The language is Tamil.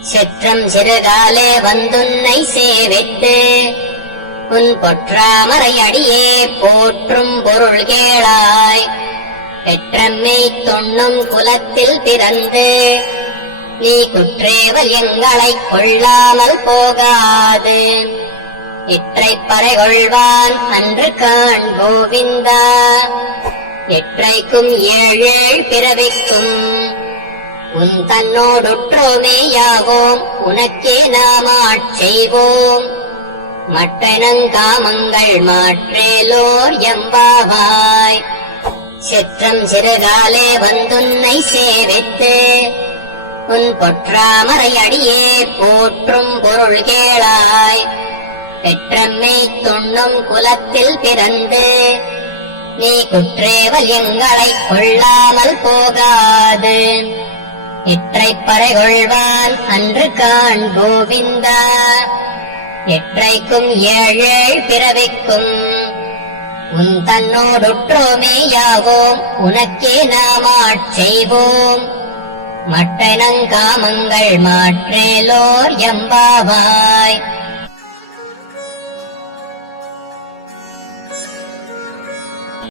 செற்றம் சிறுகாலே வந்துன்னை சேவித்து உன் பொற்றாமரை அடியே போற்றும் பொருள் கேளாய். பெற்றம்மை தொன்னும் குலத்தில் பிறந்து நீ குற்றேவல் எங்களைக் கொள்ளாமல் போகாது. இற்றைப் பறைகொள்வான் அன்று காண் கோவிந்தா. எற்றைக்கும் ஏழேழ் பிறவிக்கும் உன் தன்னோடுற்றோமேயாவோம். உனக்கே நாம் ஆட்செய்வோம். மற்றனங்காமங்கள் மாற்றேலோர் எம்பாவாய். செற்றம் சிறுகாலே வந்துன்னை சேவித்து உன் பொற்றாமரை அடியே போற்றும் பொருள் கேளாய். பெற்றம்மை தொன்னும் குலத்தில் பிறந்து நீ குற்றேவல் எங்களைக் கொள்ளாமல் போகாது. இற்றைப் பறைகொள்வான் அன்று காண் கோவிந்தா. எற்றைக்கும் ஏழேழ் பிறவிக்கும் உன் தன்னோடுற்றோமேயாவோம். உனக்கே நாம் ஆட்செய்வோம். மற்றனங்காமங்கள் மாற்றேலோர் எம்பாவாய்.